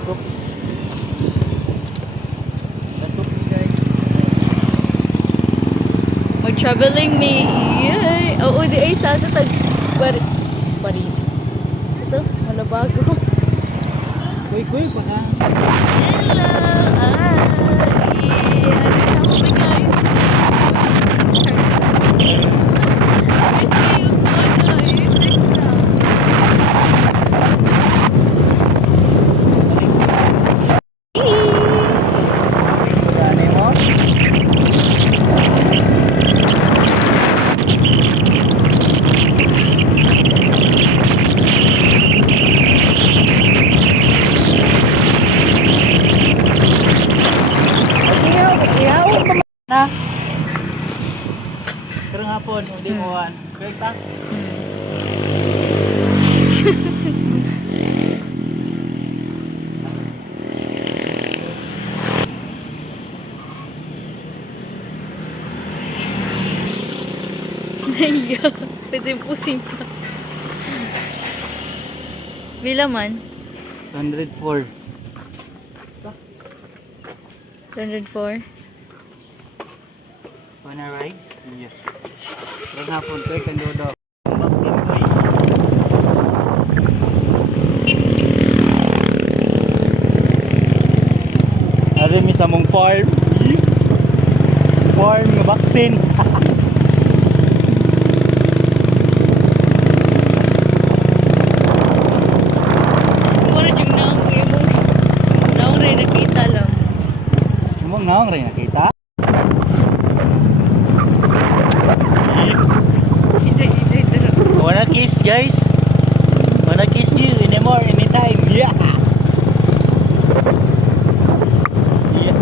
Latok. Latok ni guys. Mag-traveling me. Yay! Oo, di ay sa tag bari. Ito, wala bago. Kuy pa ka. Hello! Hello guys! Gani mo? Na. Pero nga po, hindi mo wan. Correct ba? Naiya. Pwede pusing pa. Bila man? 104. 104. Wanna ride? Yeah. Pero nga po, correct ang dodo. Ari mi sa mong farm. Farm nga baktin. Mura yung naong imong. Naong rin nakita lang. Mong naong rin nakita. Wanna kiss guys? Wanna kiss you anymore anytime? Yeah. Yeah.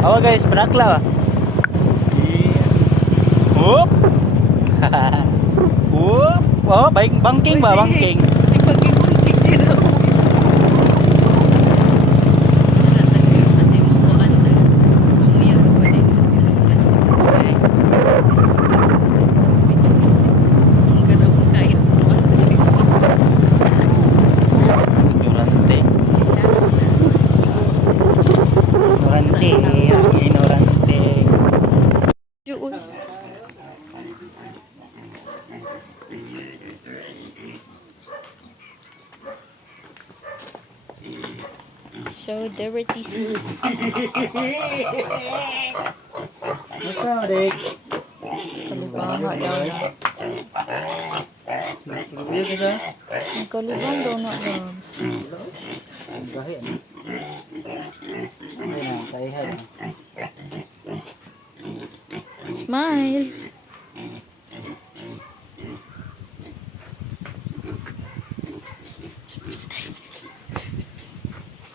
Awa guys, panakla ba? Yeah. Whoop. Whoop. Oh, bangking ba? Bangking. Si pagking-bangking din ako. Ignorante. Ignorante. Ignorante. So dirty. Masa, Dek? Kalibanga daw na. Luya ka sa? Kalibang daw na lang. Gahi, ano? Ay na, kaihan. Smile.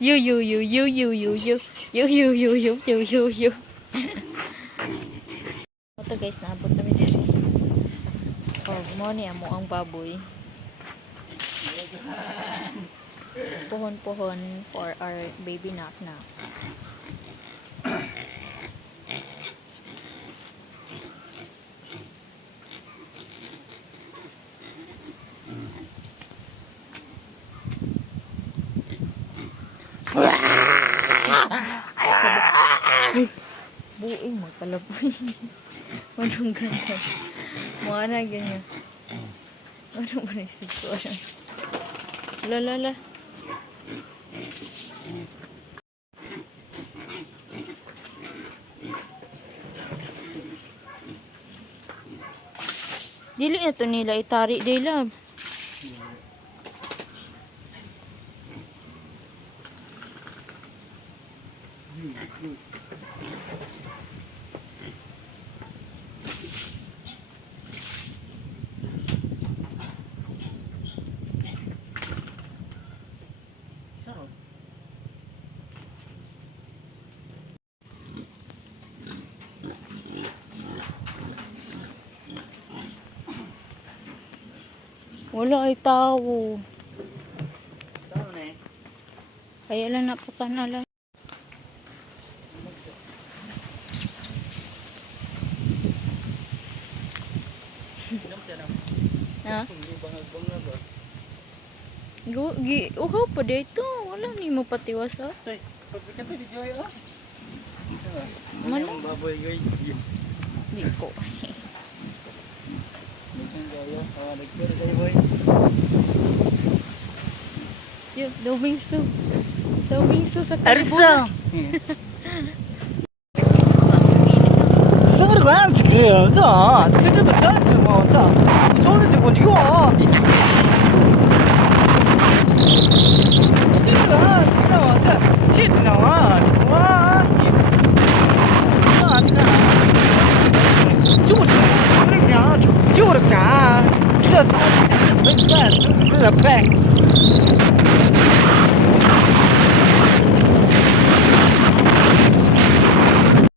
You. Ito guys, naabot kami dito. Oh, mo ni amo ang baboy. Pohon-pohon for our baby knock. Buing magpalaboy. Anong ganda? Mga na ganyan. Anong ba naisip ko? Lala. Dili na to nila itari nila. Wala ay tao. Tao na eh. Kaya lang napakanala. Ha? Uhaw pa dito. Wala Alam ni mo patiwas ha? Tay, pagbigat na video ay ah. Ano? Yung baboy guys. Di ko. Yung gaya. Nagpira kayo boy. Yun, Domingsu. Domingsu sa Arsa! Kalibunan. 4万这个这么真是我操！我说的这个牛啊！这个啊，这个我